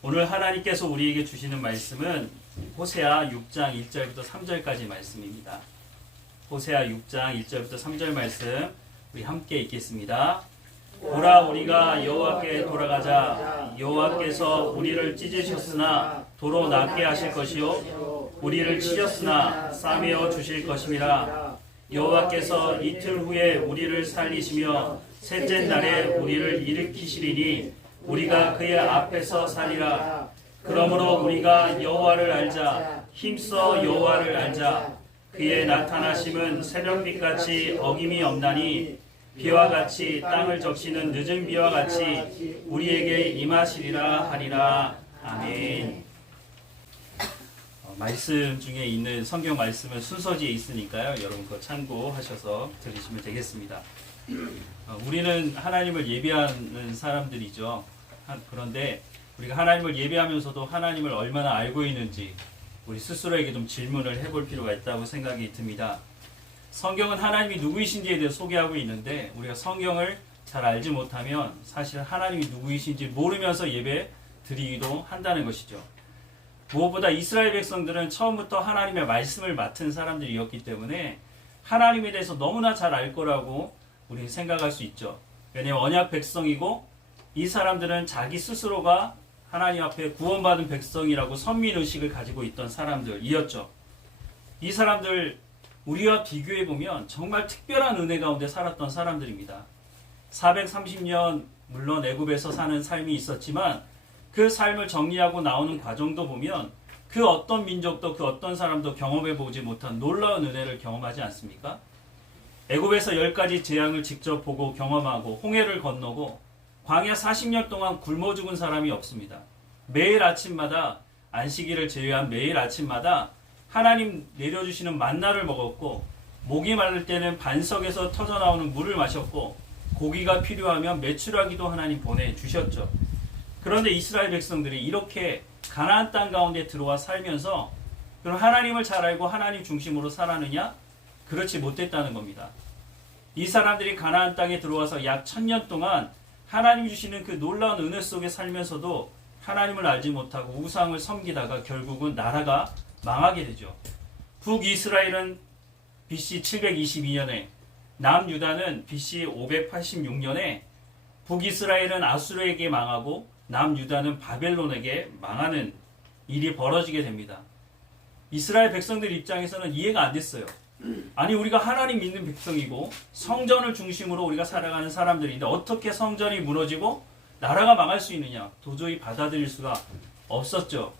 오늘 하나님께서 우리에게 주시는 말씀은 호세아 6장 1절부터 3절까지 말씀입니다. 호세아 6장 1절부터 3절 말씀 우리 함께 읽겠습니다. 보라, 우리가 여호와께 돌아가자. 여호와께서 우리를 찢으셨으나 도로 낫게 하실 것이요 우리를 치셨으나 싸매어 주실 것임이라. 여호와께서 이틀 후에 우리를 살리시며 셋째 날에 우리를 일으키시리니 우리가 그의 앞에서 살리라. 그러므로 우리가 여호와를 알자. 힘써 여호와를 알자. 그의 나타나심은 새벽빛같이 어김이 없나니 비와 같이 땅을 적시는 늦은 비와 같이 우리에게 임하시리라 하리라. 아멘. 말씀 중에 있는 성경 말씀은 순서지에 있으니까요. 여러분 그거 참고하셔서 들으시면 되겠습니다. 우리는 하나님을 예배하는 사람들이죠. 그런데 우리가 하나님을 예배하면서도 하나님을 얼마나 알고 있는지 우리 스스로에게 좀 질문을 해볼 필요가 있다고 생각이 듭니다. 성경은 하나님이 누구이신지에 대해 소개하고 있는데 우리가 성경을 잘 알지 못하면 사실 하나님이 누구이신지 모르면서 예배 드리기도 한다는 것이죠. 무엇보다 이스라엘 백성들은 처음부터 하나님의 말씀을 맡은 사람들이었기 때문에 하나님에 대해서 너무나 잘 알 거라고 우리는 생각할 수 있죠. 왜냐하면 언약 백성이고 이 사람들은 자기 스스로가 하나님 앞에 구원받은 백성이라고 선민의식을 가지고 있던 사람들이었죠. 이 사람들 우리와 비교해보면 정말 특별한 은혜 가운데 살았던 사람들입니다. 430년 물론 애굽에서 사는 삶이 있었지만 그 삶을 정리하고 나오는 과정도 보면 그 어떤 민족도 그 어떤 사람도 경험해보지 못한 놀라운 은혜를 경험하지 않습니까? 애굽에서 10가지 재앙을 직접 보고 경험하고 홍해를 건너고 광야 40년 동안 굶어 죽은 사람이 없습니다. 매일 아침마다 안식일을 제외한 매일 아침마다 하나님 내려주시는 만나를 먹었고 목이 마를 때는 반석에서 터져나오는 물을 마셨고 고기가 필요하면 메추라기도 하나님 보내주셨죠. 그런데 이스라엘 백성들이 이렇게 가나안 땅 가운데 들어와 살면서 그럼 하나님을 잘 알고 하나님 중심으로 살았느냐? 그렇지 못했다는 겁니다. 이 사람들이 가나안 땅에 들어와서 약 1000년 동안 하나님 주시는 그 놀라운 은혜 속에 살면서도 하나님을 알지 못하고 우상을 섬기다가 결국은 나라가 망하게 되죠. 북이스라엘은 BC 722년에, 남유다는 BC 586년에 북이스라엘은 아수르에게 망하고 남유다는 바벨론에게 망하는 일이 벌어지게 됩니다. 이스라엘 백성들 입장에서는 이해가 안 됐어요. 아니 우리가 하나님 믿는 백성이고 성전을 중심으로 우리가 살아가는 사람들인데 어떻게 성전이 무너지고 나라가 망할 수 있느냐? 도저히 받아들일 수가 없었죠.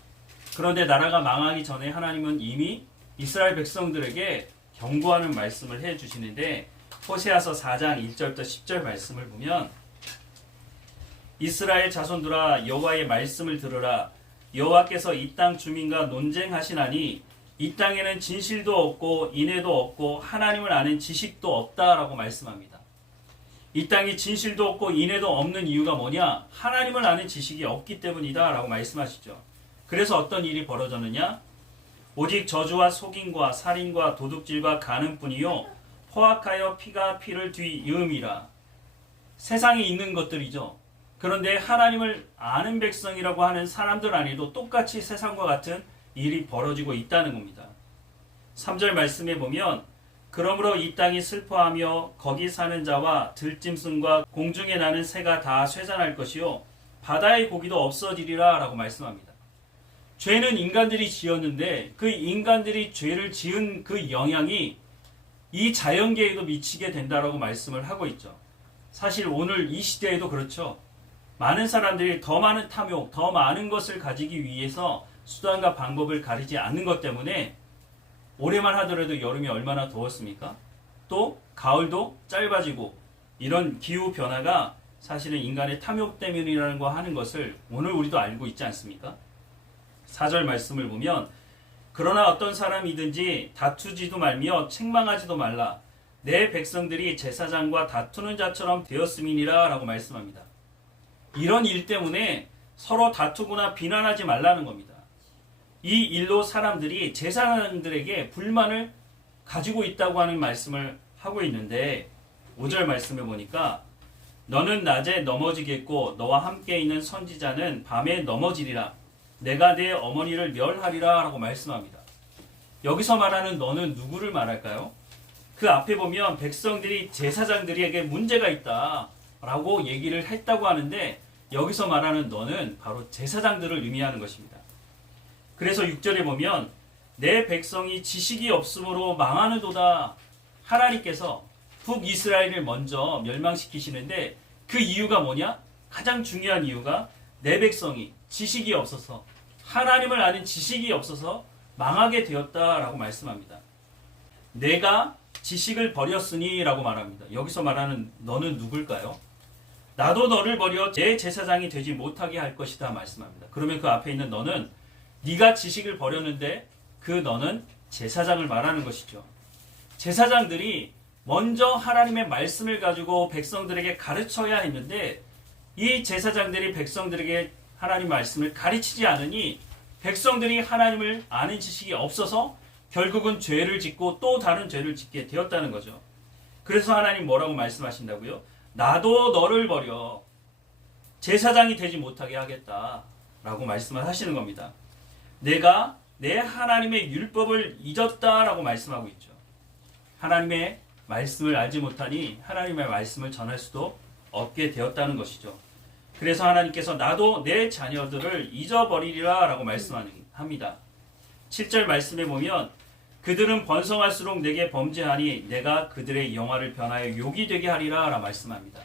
그런데 나라가 망하기 전에 하나님은 이미 이스라엘 백성들에게 경고하는 말씀을 해주시는데 호세아서 4장 1절부터 10절 말씀을 보면 이스라엘 자손들아 여호와의 말씀을 들으라. 여호와께서 이 땅 주민과 논쟁하시나니 이 땅에는 진실도 없고 인애도 없고 하나님을 아는 지식도 없다라고 말씀합니다. 이 땅이 진실도 없고 인애도 없는 이유가 뭐냐? 하나님을 아는 지식이 없기 때문이다 라고 말씀하시죠. 그래서 어떤 일이 벌어졌느냐? 오직 저주와 속임과 살인과 도둑질과 간음뿐이요 포악하여 피가 피를 뒤이음이라. 세상에 있는 것들이죠. 그런데 하나님을 아는 백성이라고 하는 사람들 안에도 똑같이 세상과 같은 일이 벌어지고 있다는 겁니다. 3절 말씀에 보면 그러므로 이 땅이 슬퍼하며 거기 사는 자와 들짐승과 공중에 나는 새가 다 쇠잔할 것이요 바다의 고기도 없어지리라 라고 말씀합니다. 죄는 인간들이 지었는데 그 인간들이 죄를 지은 그 영향이 이 자연계에도 미치게 된다라고 말씀을 하고 있죠. 사실 오늘 이 시대에도 그렇죠. 많은 사람들이 더 많은 탐욕, 더 많은 것을 가지기 위해서 수단과 방법을 가리지 않는 것 때문에 올해만 하더라도 여름이 얼마나 더웠습니까? 또 가을도 짧아지고 이런 기후 변화가 사실은 인간의 탐욕 때문이라는 거 하는 것을 오늘 우리도 알고 있지 않습니까? 4절 말씀을 보면 그러나 어떤 사람이든지 다투지도 말며 책망하지도 말라. 내 백성들이 제사장과 다투는 자처럼 되었음이니라 라고 말씀합니다. 이런 일 때문에 서로 다투거나 비난하지 말라는 겁니다. 이 일로 사람들이 제사장들에게 불만을 가지고 있다고 하는 말씀을 하고 있는데 5절 말씀을 보니까 너는 낮에 넘어지겠고 너와 함께 있는 선지자는 밤에 넘어지리라. 내가 내 어머니를 멸하리라 라고 말씀합니다. 여기서 말하는 너는 누구를 말할까요? 그 앞에 보면 백성들이 제사장들에게 문제가 있다 라고 얘기를 했다고 하는데 여기서 말하는 너는 바로 제사장들을 의미하는 것입니다. 그래서 6절에 보면 내 백성이 지식이 없으므로 망하는도다. 하나님께서 북이스라엘을 먼저 멸망시키시는데 그 이유가 뭐냐? 가장 중요한 이유가 내 백성이 지식이 없어서 하나님을 아는 지식이 없어서 망하게 되었다라고 말씀합니다. 내가 지식을 버렸으니 라고 말합니다. 여기서 말하는 너는 누굴까요? 나도 너를 버려 내 제사장이 되지 못하게 할 것이다 말씀합니다. 그러면 그 앞에 있는 너는 네가 지식을 버렸는데 그 너는 제사장을 말하는 것이죠. 제사장들이 먼저 하나님의 말씀을 가지고 백성들에게 가르쳐야 했는데 이 제사장들이 백성들에게 하나님 말씀을 가르치지 않으니 백성들이 하나님을 아는 지식이 없어서 결국은 죄를 짓고 또 다른 죄를 짓게 되었다는 거죠. 그래서 하나님 뭐라고 말씀하신다고요? 나도 너를 버려 제사장이 되지 못하게 하겠다라고 말씀을 하시는 겁니다. 내가 내 하나님의 율법을 잊었다라고 말씀하고 있죠. 하나님의 말씀을 알지 못하니 하나님의 말씀을 전할 수도 없게 되었다는 것이죠. 그래서 하나님께서 나도 내 자녀들을 잊어버리리라 라고 말씀합니다. 7절 말씀에 보면 그들은 번성할수록 내게 범죄하니 내가 그들의 영화를 변하여 욕이 되게 하리라 라고 말씀합니다.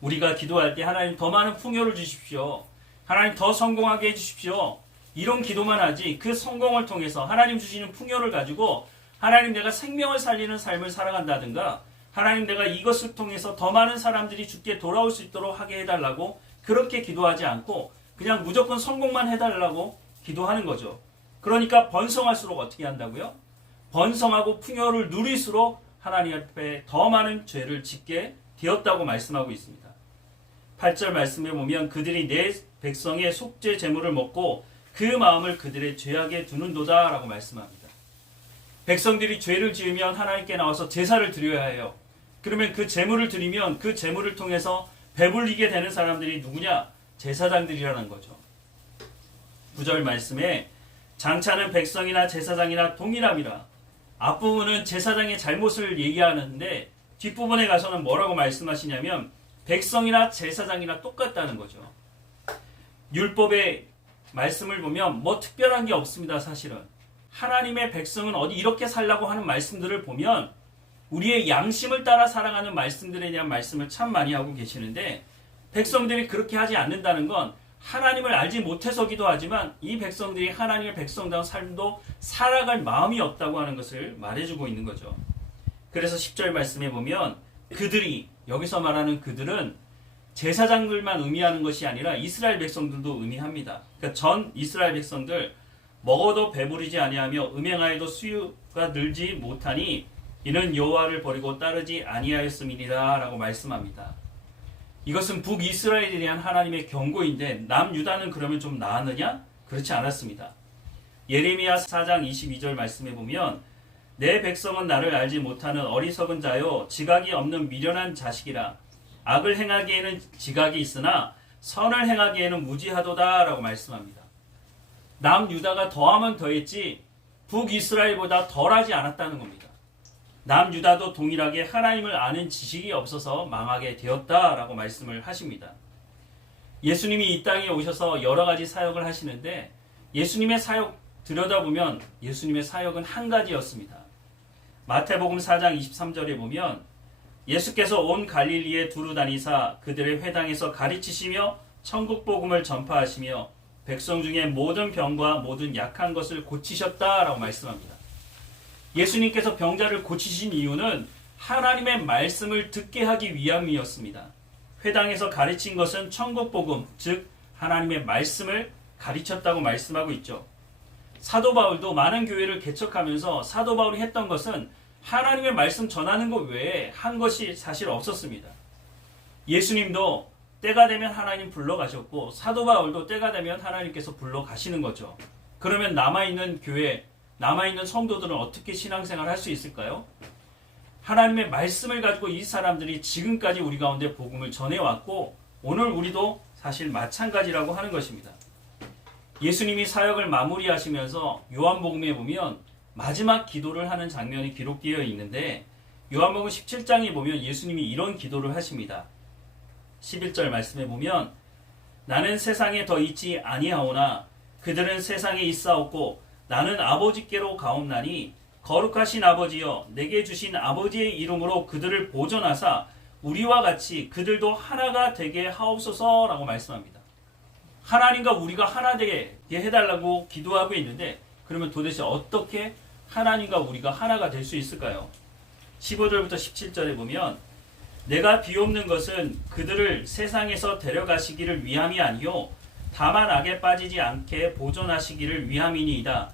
우리가 기도할 때 하나님 더 많은 풍요를 주십시오. 하나님 더 성공하게 해주십시오. 이런 기도만 하지 그 성공을 통해서 하나님 주시는 풍요를 가지고 하나님 내가 생명을 살리는 삶을 살아간다든가 하나님 내가 이것을 통해서 더 많은 사람들이 주께 돌아올 수 있도록 하게 해달라고 그렇게 기도하지 않고 그냥 무조건 성공만 해달라고 기도하는 거죠. 그러니까 번성할수록 어떻게 한다고요? 번성하고 풍요를 누릴수록 하나님 앞에 더 많은 죄를 짓게 되었다고 말씀하고 있습니다. 8절 말씀에 보면 그들이 내 백성의 속죄 제물을 먹고 그 마음을 그들의 죄악에 두는도다 라고 말씀합니다. 백성들이 죄를 지으면 하나님께 나와서 제사를 드려야 해요. 그러면 그 제물을 드리면 그 제물을 통해서 배불리게 되는 사람들이 누구냐? 제사장들이라는 거죠. 9절 말씀에 장차는 백성이나 제사장이나 동일함이라. 앞부분은 제사장의 잘못을 얘기하는데 뒷부분에 가서는 뭐라고 말씀하시냐면 백성이나 제사장이나 똑같다는 거죠. 율법의 말씀을 보면 뭐 특별한 게 없습니다. 사실은 하나님의 백성은 어디 이렇게 살라고 하는 말씀들을 보면 우리의 양심을 따라 살아가는 말씀들에 대한 말씀을 참 많이 하고 계시는데 백성들이 그렇게 하지 않는다는 건 하나님을 알지 못해서기도 하지만 이 백성들이 하나님의 백성다운 삶도 살아갈 마음이 없다고 하는 것을 말해주고 있는 거죠. 그래서 10절 말씀에 보면 그들이 여기서 말하는 그들은 제사장들만 의미하는 것이 아니라 이스라엘 백성들도 의미합니다. 그러니까 전 이스라엘 백성들 먹어도 배부르지 아니하며 음행하여도 수유가 늘지 못하니 이는 여호와를 버리고 따르지 아니하였음이니라 라고 말씀합니다. 이것은 북이스라엘에 대한 하나님의 경고인데 남유다는 그러면 좀 나았느냐? 그렇지 않았습니다. 예레미야 4장 22절 말씀에 보면 내 백성은 나를 알지 못하는 어리석은 자요 지각이 없는 미련한 자식이라. 악을 행하기에는 지각이 있으나 선을 행하기에는 무지하도다 라고 말씀합니다. 남유다가 더하면 더했지 북이스라엘보다 덜하지 않았다는 겁니다. 남유다도 동일하게 하나님을 아는 지식이 없어서 망하게 되었다라고 말씀을 하십니다. 예수님이 이 땅에 오셔서 여러 가지 사역을 하시는데 예수님의 사역 들여다보면 예수님의 사역은 한 가지였습니다. 마태복음 4장 23절에 보면 예수께서 온 갈릴리에 두루 다니사 그들의 회당에서 가르치시며 천국 복음을 전파하시며 백성 중에 모든 병과 모든 약한 것을 고치셨다라고 말씀합니다. 예수님께서 병자를 고치신 이유는 하나님의 말씀을 듣게 하기 위함이었습니다. 회당에서 가르친 것은 천국 복음, 즉 하나님의 말씀을 가르쳤다고 말씀하고 있죠. 사도 바울도 많은 교회를 개척하면서 사도 바울이 했던 것은 하나님의 말씀 전하는 것 외에 한 것이 사실 없었습니다. 예수님도 때가 되면 하나님 불러가셨고 사도 바울도 때가 되면 하나님께서 불러가시는 거죠. 그러면 남아있는 교회, 남아있는 성도들은 어떻게 신앙생활 할 수 있을까요? 하나님의 말씀을 가지고 이 사람들이 지금까지 우리 가운데 복음을 전해왔고 오늘 우리도 사실 마찬가지라고 하는 것입니다. 예수님이 사역을 마무리하시면서 요한복음에 보면 마지막 기도를 하는 장면이 기록되어 있는데 요한복음 17장에 보면 예수님이 이런 기도를 하십니다. 11절 말씀에 보면 나는 세상에 더 있지 아니하오나 그들은 세상에 있사옵고 나는 아버지께로 가옵나니 거룩하신 아버지여 내게 주신 아버지의 이름으로 그들을 보존하사 우리와 같이 그들도 하나가 되게 하옵소서라고 말씀합니다. 하나님과 우리가 하나 되게 해달라고 기도하고 있는데 그러면 도대체 어떻게 하나님과 우리가 하나가 될 수 있을까요? 15절부터 17절에 보면 내가 비옵는 것은 그들을 세상에서 데려가시기를 위함이 아니요 다만 악에 빠지지 않게 보존하시기를 위함이니이다.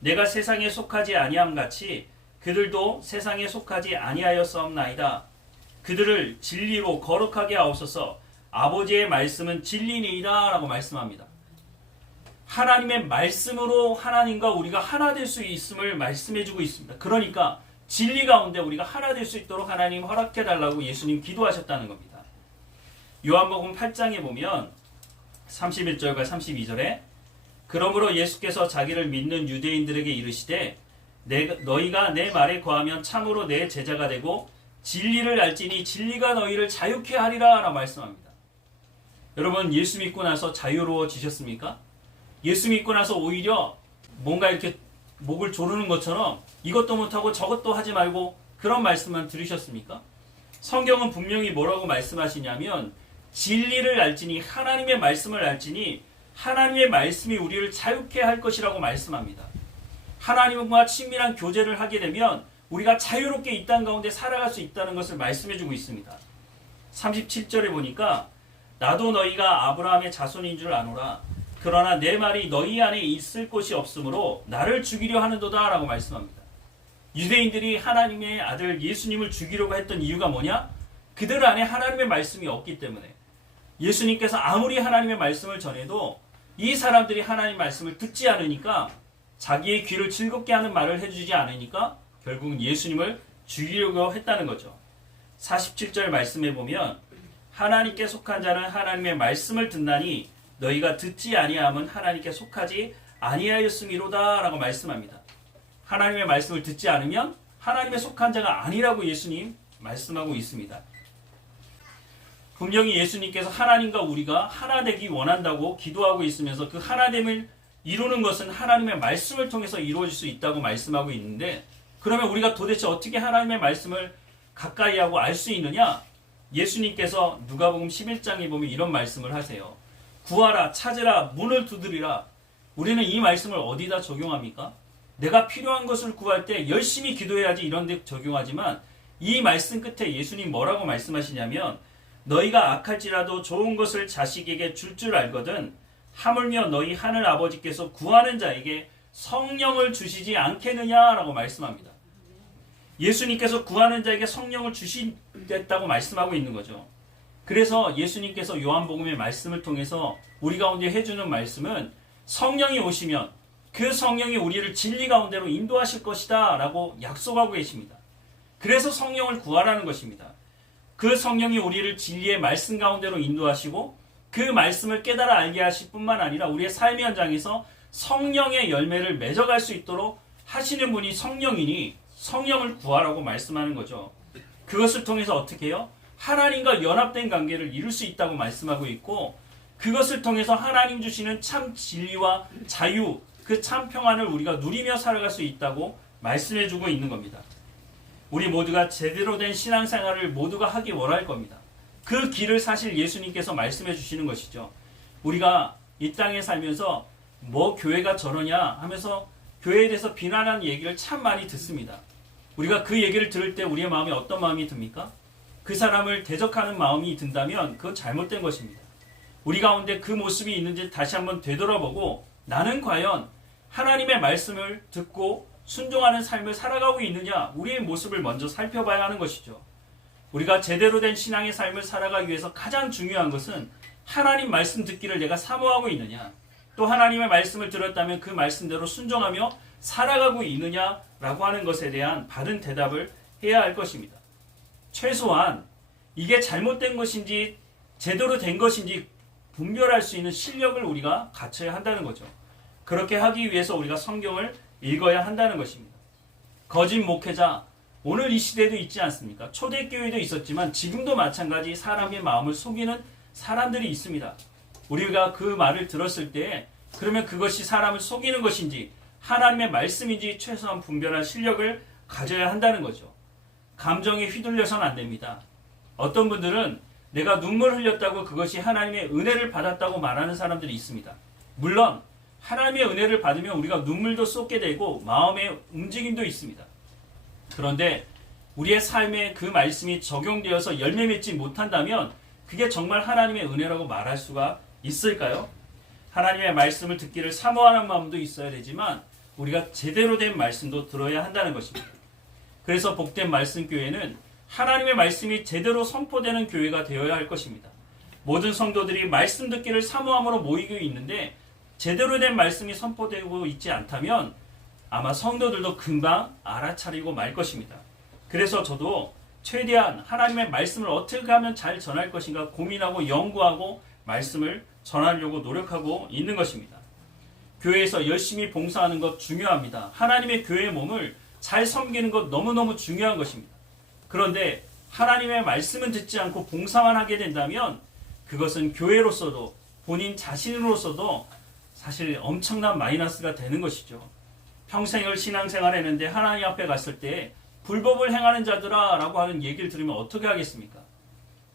내가 세상에 속하지 아니함 같이 그들도 세상에 속하지 아니하였사옵나이다. 그들을 진리로 거룩하게 하옵소서. 아버지의 말씀은 진리니이다 라고 말씀합니다. 하나님의 말씀으로 하나님과 우리가 하나 될 수 있음을 말씀해주고 있습니다. 그러니까 진리 가운데 우리가 하나 될 수 있도록 하나님 허락해달라고 예수님 기도하셨다는 겁니다. 요한복음 8장에 보면 31절과 32절에 그러므로 예수께서 자기를 믿는 유대인들에게 이르시되 너희가 내 말에 거하면 참으로 내 제자가 되고 진리를 알지니 진리가 너희를 자유케 하리라 라고 말씀합니다. 여러분 예수 믿고 나서 자유로워지셨습니까? 예수 믿고 나서 오히려 뭔가 이렇게 목을 조르는 것처럼 이것도 못하고 저것도 하지 말고 그런 말씀만 들으셨습니까? 성경은 분명히 뭐라고 말씀하시냐면 진리를 알지니 하나님의 말씀을 알지니 하나님의 말씀이 우리를 자유케 할 것이라고 말씀합니다. 하나님과 친밀한 교제를 하게 되면 우리가 자유롭게 이 땅 가운데 살아갈 수 있다는 것을 말씀해주고 있습니다. 37절에 보니까 나도 너희가 아브라함의 자손인 줄 아노라. 그러나 내 말이 너희 안에 있을 곳이 없으므로 나를 죽이려 하는도다 라고 말씀합니다. 유대인들이 하나님의 아들 예수님을 죽이려고 했던 이유가 뭐냐? 그들 안에 하나님의 말씀이 없기 때문에 예수님께서 아무리 하나님의 말씀을 전해도 이 사람들이 하나님의 말씀을 듣지 않으니까 자기의 귀를 즐겁게 하는 말을 해주지 않으니까 결국은 예수님을 죽이려고 했다는 거죠. 47절 말씀에 보면 하나님께 속한 자는 하나님의 말씀을 듣나니 너희가 듣지 아니함은 하나님께 속하지 아니하였음이로다 라고 말씀합니다. 하나님의 말씀을 듣지 않으면 하나님의 속한 자가 아니라고 예수님 말씀하고 있습니다. 분명히 예수님께서 하나님과 우리가 하나 되기 원한다고 기도하고 있으면서 그 하나됨을 이루는 것은 하나님의 말씀을 통해서 이루어질 수 있다고 말씀하고 있는데 그러면 우리가 도대체 어떻게 하나님의 말씀을 가까이 하고 알 수 있느냐? 예수님께서 누가복음 11장에 보면 이런 말씀을 하세요. 구하라, 찾으라, 문을 두드리라. 우리는 이 말씀을 어디다 적용합니까? 내가 필요한 것을 구할 때 열심히 기도해야지 이런 데 적용하지만 이 말씀 끝에 예수님 뭐라고 말씀하시냐면 너희가 악할지라도 좋은 것을 자식에게 줄 알거든 하물며 너희 하늘 아버지께서 구하는 자에게 성령을 주시지 않겠느냐라고 말씀합니다. 예수님께서 구하는 자에게 성령을 주시겠다고 말씀하고 있는 거죠. 그래서 예수님께서 요한복음의 말씀을 통해서 우리 가운데 해주는 말씀은 성령이 오시면 그 성령이 우리를 진리 가운데로 인도하실 것이다 라고 약속하고 계십니다. 그래서 성령을 구하라는 것입니다. 그 성령이 우리를 진리의 말씀 가운데로 인도하시고 그 말씀을 깨달아 알게 하실 뿐만 아니라 우리의 삶의 현장에서 성령의 열매를 맺어갈 수 있도록 하시는 분이 성령이니 성령을 구하라고 말씀하는 거죠. 그것을 통해서 어떻게 해요? 하나님과 연합된 관계를 이룰 수 있다고 말씀하고 있고 그것을 통해서 하나님 주시는 참 진리와 자유, 그 참 평안을 우리가 누리며 살아갈 수 있다고 말씀해주고 있는 겁니다. 우리 모두가 제대로 된 신앙생활을 모두가 하기 원할 겁니다. 그 길을 사실 예수님께서 말씀해 주시는 것이죠. 우리가 이 땅에 살면서 뭐 교회가 저러냐 하면서 교회에 대해서 비난하는 얘기를 참 많이 듣습니다. 우리가 그 얘기를 들을 때 우리의 마음에 어떤 마음이 듭니까? 그 사람을 대적하는 마음이 든다면 그건 잘못된 것입니다. 우리 가운데 그 모습이 있는지 다시 한번 되돌아보고 나는 과연 하나님의 말씀을 듣고 순종하는 삶을 살아가고 있느냐 우리의 모습을 먼저 살펴봐야 하는 것이죠. 우리가 제대로 된 신앙의 삶을 살아가기 위해서 가장 중요한 것은 하나님 말씀 듣기를 내가 사모하고 있느냐 또 하나님의 말씀을 들었다면 그 말씀대로 순종하며 살아가고 있느냐라고 하는 것에 대한 바른 대답을 해야 할 것입니다. 최소한 이게 잘못된 것인지 제대로 된 것인지 분별할 수 있는 실력을 우리가 갖춰야 한다는 거죠. 그렇게 하기 위해서 우리가 성경을 읽어야 한다는 것입니다. 거짓 목회자, 오늘 이 시대에도 있지 않습니까? 초대교회도 있었지만 지금도 마찬가지 사람의 마음을 속이는 사람들이 있습니다. 우리가 그 말을 들었을 때 그러면 그것이 사람을 속이는 것인지 하나님의 말씀인지 최소한 분별할 실력을 가져야 한다는 거죠. 감정에 휘둘려서는 안 됩니다. 어떤 분들은 내가 눈물 흘렸다고 그것이 하나님의 은혜를 받았다고 말하는 사람들이 있습니다. 물론 하나님의 은혜를 받으면 우리가 눈물도 쏟게 되고 마음의 움직임도 있습니다. 그런데 우리의 삶에 그 말씀이 적용되어서 열매 맺지 못한다면 그게 정말 하나님의 은혜라고 말할 수가 있을까요? 하나님의 말씀을 듣기를 사모하는 마음도 있어야 되지만 우리가 제대로 된 말씀도 들어야 한다는 것입니다. 그래서 복된 말씀교회는 하나님의 말씀이 제대로 선포되는 교회가 되어야 할 것입니다. 모든 성도들이 말씀 듣기를 사모함으로 모이고 있는데 제대로 된 말씀이 선포되고 있지 않다면 아마 성도들도 금방 알아차리고 말 것입니다. 그래서 저도 최대한 하나님의 말씀을 어떻게 하면 잘 전할 것인가 고민하고 연구하고 말씀을 전하려고 노력하고 있는 것입니다. 교회에서 열심히 봉사하는 것 중요합니다. 하나님의 교회의 몸을 잘 섬기는 것 너무너무 중요한 것입니다. 그런데 하나님의 말씀은 듣지 않고 봉사만 하게 된다면 그것은 교회로서도 본인 자신으로서도 사실 엄청난 마이너스가 되는 것이죠. 평생을 신앙생활 했는데 하나님 앞에 갔을 때 불법을 행하는 자들아 라고 하는 얘기를 들으면 어떻게 하겠습니까?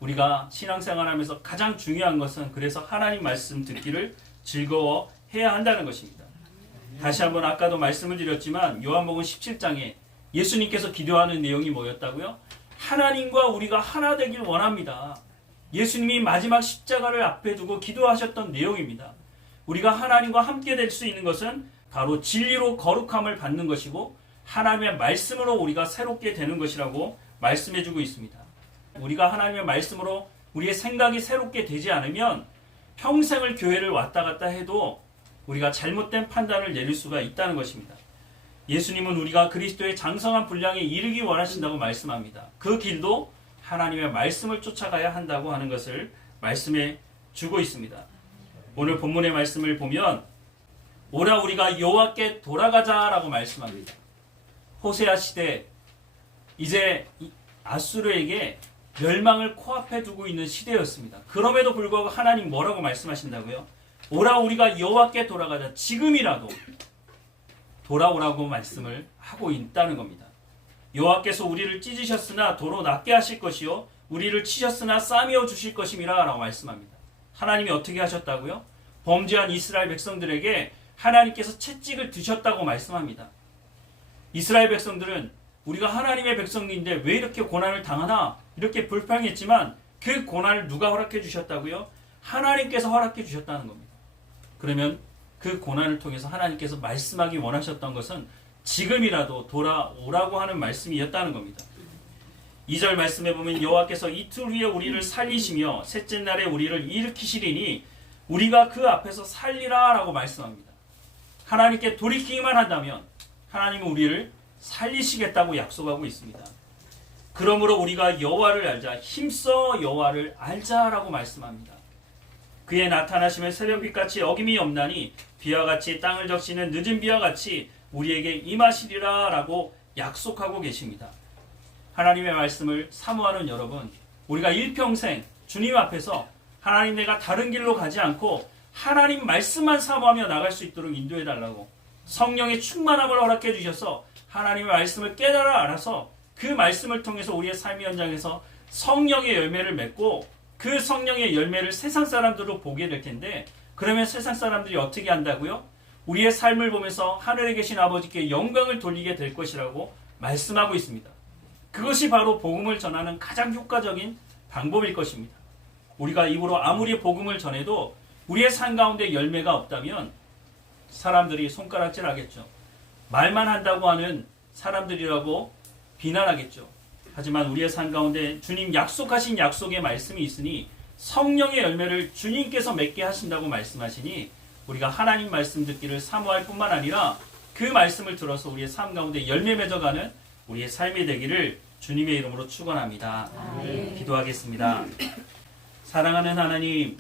우리가 신앙생활하면서 가장 중요한 것은 그래서 하나님 말씀 듣기를 즐거워해야 한다는 것입니다. 다시 한번 아까도 말씀을 드렸지만 요한복음 17장에 예수님께서 기도하는 내용이 뭐였다고요? 하나님과 우리가 하나 되길 원합니다. 예수님이 마지막 십자가를 앞에 두고 기도하셨던 내용입니다. 우리가 하나님과 함께 될 수 있는 것은 바로 진리로 거룩함을 받는 것이고 하나님의 말씀으로 우리가 새롭게 되는 것이라고 말씀해주고 있습니다. 우리가 하나님의 말씀으로 우리의 생각이 새롭게 되지 않으면 평생을 교회를 왔다 갔다 해도 우리가 잘못된 판단을 내릴 수가 있다는 것입니다. 예수님은 우리가 그리스도의 장성한 분량에 이르기 원하신다고 말씀합니다. 그 길도 하나님의 말씀을 쫓아가야 한다고 하는 것을 말씀해 주고 있습니다. 오늘 본문의 말씀을 보면 오라 우리가 여호와께 돌아가자라고 말씀합니다. 호세아 시대 이제 아수르에게 멸망을 코앞에 두고 있는 시대였습니다. 그럼에도 불구하고 하나님 뭐라고 말씀하신다고요? 오라 우리가 여호와께 돌아가자. 지금이라도 돌아오라고 말씀을 하고 있다는 겁니다. 여호와께서 우리를 찢으셨으나 도로 낫게 하실 것이요 우리를 치셨으나 싸매어 주실 것임이라 라고 말씀합니다. 하나님이 어떻게 하셨다고요? 범죄한 이스라엘 백성들에게 하나님께서 채찍을 드셨다고 말씀합니다. 이스라엘 백성들은 우리가 하나님의 백성인데 왜 이렇게 고난을 당하나 이렇게 불평했지만 그 고난을 누가 허락해 주셨다고요? 하나님께서 허락해 주셨다는 겁니다. 그러면 그 고난을 통해서 하나님께서 말씀하기 원하셨던 것은 지금이라도 돌아오라고 하는 말씀이었다는 겁니다. 2절 말씀에 보면 여호와께서 이틀 후에 우리를 살리시며 셋째 날에 우리를 일으키시리니 우리가 그 앞에서 살리라 라고 말씀합니다. 하나님께 돌이키기만 한다면 하나님은 우리를 살리시겠다고 약속하고 있습니다. 그러므로 우리가 여호와를 알자 힘써 여호와를 알자라고 말씀합니다. 그의 나타나심을 새벽빛같이 어김이 없나니 비와 같이 땅을 적시는 늦은 비와 같이 우리에게 임하시리라 라고 약속하고 계십니다. 하나님의 말씀을 사모하는 여러분, 우리가 일평생 주님 앞에서 하나님 내가 다른 길로 가지 않고 하나님 말씀만 사모하며 나갈 수 있도록 인도해 달라고 성령의 충만함을 허락해 주셔서 하나님의 말씀을 깨달아 알아서 그 말씀을 통해서 우리의 삶의 현장에서 성령의 열매를 맺고 그 성령의 열매를 세상 사람들로 보게 될 텐데 그러면 세상 사람들이 어떻게 한다고요? 우리의 삶을 보면서 하늘에 계신 아버지께 영광을 돌리게 될 것이라고 말씀하고 있습니다. 그것이 바로 복음을 전하는 가장 효과적인 방법일 것입니다. 우리가 입으로 아무리 복음을 전해도 우리의 삶 가운데 열매가 없다면 사람들이 손가락질하겠죠. 말만 한다고 하는 사람들이라고 비난하겠죠. 하지만 우리의 삶 가운데 주님 약속하신 약속의 말씀이 있으니 성령의 열매를 주님께서 맺게 하신다고 말씀하시니 우리가 하나님 말씀 듣기를 사모할 뿐만 아니라 그 말씀을 들어서 우리의 삶 가운데 열매 맺어가는 우리의 삶이 되기를 주님의 이름으로 축원합니다. 기도하겠습니다. 사랑하는 하나님,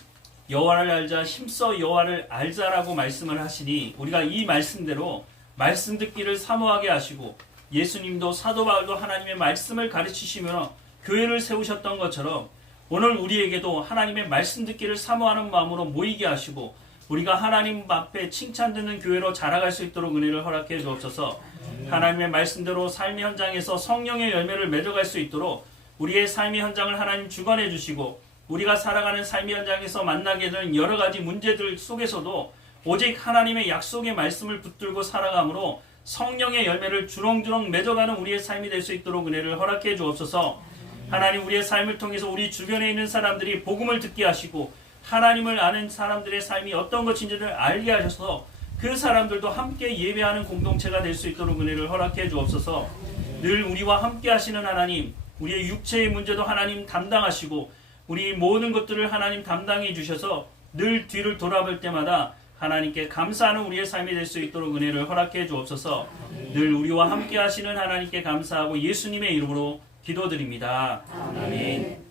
여호와를 알자, 힘써 여호와를 알자라고 말씀을 하시니 우리가 이 말씀대로 말씀 듣기를 사모하게 하시고, 예수님도 사도 바울도 하나님의 말씀을 가르치시며 교회를 세우셨던 것처럼 오늘 우리에게도 하나님의 말씀 듣기를 사모하는 마음으로 모이게 하시고, 우리가 하나님 앞에 칭찬 듣는 교회로 자라갈 수 있도록 은혜를 허락해 주옵소서. 하나님의 말씀대로 삶의 현장에서 성령의 열매를 맺어갈 수 있도록 우리의 삶의 현장을 하나님 주관해 주시고, 우리가 살아가는 삶의 현장에서 만나게 되는 여러 가지 문제들 속에서도 오직 하나님의 약속의 말씀을 붙들고 살아감으로 성령의 열매를 주렁주렁 맺어가는 우리의 삶이 될 수 있도록 은혜를 허락해 주옵소서. 하나님, 우리의 삶을 통해서 우리 주변에 있는 사람들이 복음을 듣게 하시고 하나님을 아는 사람들의 삶이 어떤 것인지를 알게 하셔서 그 사람들도 함께 예배하는 공동체가 될 수 있도록 은혜를 허락해 주옵소서. 늘 우리와 함께 하시는 하나님, 우리의 육체의 문제도 하나님 담당하시고 우리 모든 것들을 하나님 담당해 주셔서 늘 뒤를 돌아볼 때마다 하나님께 감사하는 우리의 삶이 될 수 있도록 은혜를 허락해 주옵소서. 늘 우리와 함께 하시는 하나님께 감사하고 예수님의 이름으로 기도드립니다. 아멘.